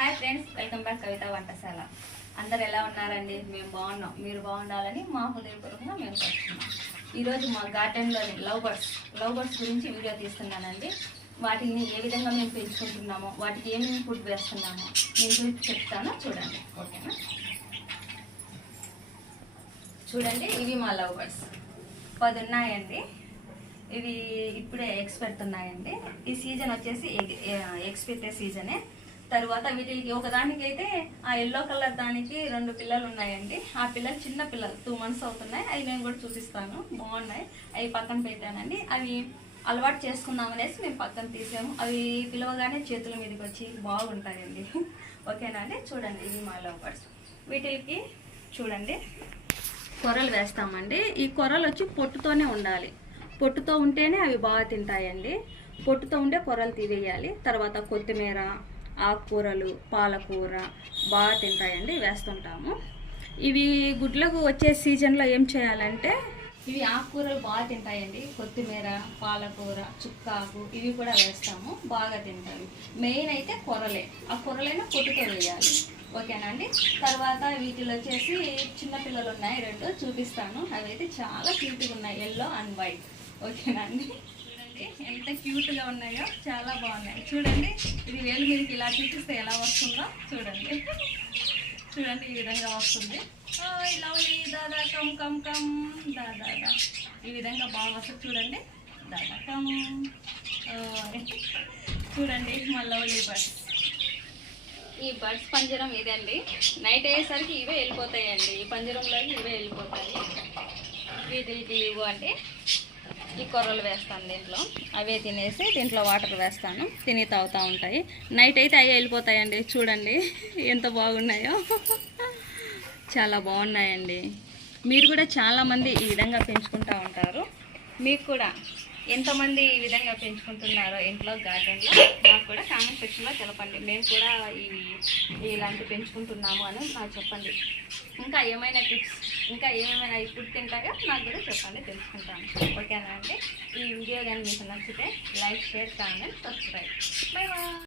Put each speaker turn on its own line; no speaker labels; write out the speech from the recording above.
Hi friends welcome back Kavitha వంటశాల. అందరు ఎలా ఉన్నారండి? మేము బాగున్నాం. మీరు బాగుండాలని మా హృదయపూర్వకంగా మేము చేస్తున్నాం ఈరోజు మా గార్డెన్లోని లవ్ బర్డ్స్ లవ్ బర్డ్స్ గురించి వీడియో తీస్తున్నానండి. వాటిని ఏ విధంగా మేము పెంచుకుంటున్నామో వాటికి ఏమేమి ఫుడ్ వేస్తున్నామో నేను గురించి చెప్తాను. చూడండి. ఓకేనా? చూడండి ఇవి మా లవ్ బర్డ్స్ పది ఉన్నాయండి ఇవి ఇప్పుడే ఎగ్స్ పెడుతున్నాయండి. ఈ సీజన్ వచ్చేసి ఎగ్స్ పెట్టే సీజనే. తర్వాత వీటికి ఒకదానికి అయితే ఆ ఎల్లో కలర్ దానికి రెండు పిల్లలు ఉన్నాయండి. ఆ పిల్లలు చిన్న పిల్లలు టూ మంత్స్ అవుతున్నాయి. అవి నేను కూడా చూపిస్తాను. బాగున్నాయి. అవి పక్కన పెట్టానండి. అవి అలవాటు చేసుకుందాం అనేసి మేము పక్కన తీసాము. అవి పిలవగానే చేతుల మీదకి వచ్చి బాగుంటాయండి. ఓకేనా అండి? చూడండి ఇవి మా లవ్ వీటికి చూడండి. కొరలు వేస్తామండి. ఈ కొరలు వచ్చి పొట్టుతోనే ఉండాలి. పొట్టుతో ఉంటేనే అవి బాగా తింటాయండి. పొట్టుతో ఉంటే కొరలు తీవేయాలి తర్వాత కొత్తిమీర ఆకుకూరలు పాలకూర బాగా తింటాయండి వేస్తుంటాము. ఇవి గుడ్లకు వచ్చే సీజన్లో ఏం చేయాలంటే ఇవి ఆకుకూరలు బాగా తింటాయండి. కొత్తిమీర పాలకూర చుక్కాకు ఇవి కూడా వేస్తాము బాగా తింటాయి. మెయిన్ అయితే కొరలే. ఆ కొరలైనా పొట్టుతో వేయాలి. ఓకేనా అండి? తర్వాత వీటిలో వచ్చేసి చిన్నపిల్లలు ఉన్నాయి రెండు చూపిస్తాను. అవి అయితే చాలా క్యూట్గా ఉన్నాయి ఎల్లో అండ్ వైట్. ఓకేనా అండి ఎంత క్యూట్గా ఉన్నాయో చాలా బాగున్నాయి. చూడండి ఇది వేలు మీదకి ఇలా చూపిస్తే ఎలా వస్తుందో చూడండి. చూడండి ఈ విధంగా వస్తుంది. లవ్లీ దాదా కమ్ కమ్ కమ్. దాదా దా. ఈ విధంగా బాగా వస్తుంది చూడండి. దాదా కమ్. చూడండి మా లవ్లీ బర్డ్స్. ఈ బర్డ్స్ పంజరం ఇదండి. నైట్ అయ్యేసరికి ఇవే వెళ్ళిపోతాయండి. ఈ పంజరంలోకి ఇవే వెళ్ళిపోతాయి. వీటికి ఇవ్వు అంటే. ఈ కొర్రలు వేస్తాను దీంట్లో. అవే తినేసి దీంట్లో వాటర్ వేస్తాను. తిని తాగుతూ ఉంటాయి. నైట్ అయితే అవి వెళ్ళిపోతాయండి. చూడండి ఎంత బాగున్నాయో. చాలా బాగున్నాయండి. మీరు కూడా చాలామంది ఈ విధంగా పెంచుకుంటూ ఉంటారు. మీకు కూడా. ఎంతమంది ఈ విధంగా పెంచుకుంటున్నారో ఇంట్లో గార్డెన్లో నాకు కూడా కామెంట్ సెక్షన్లో తెలపండి. మేము కూడా ఇవి ఇలాంటి పెంచుకుంటున్నాము అని నాకు చెప్పండి. ఇంకా ఏమైనా టిప్స్ ఇంకా ఏమైనా ఇప్పుడు తింటాగా నాకు కూడా చెప్పండి తెలుసుకుంటాను ఓకేనా అంటే ఈ వీడియో కానీ మీకు నచ్చితే like share comment subscribe bye bye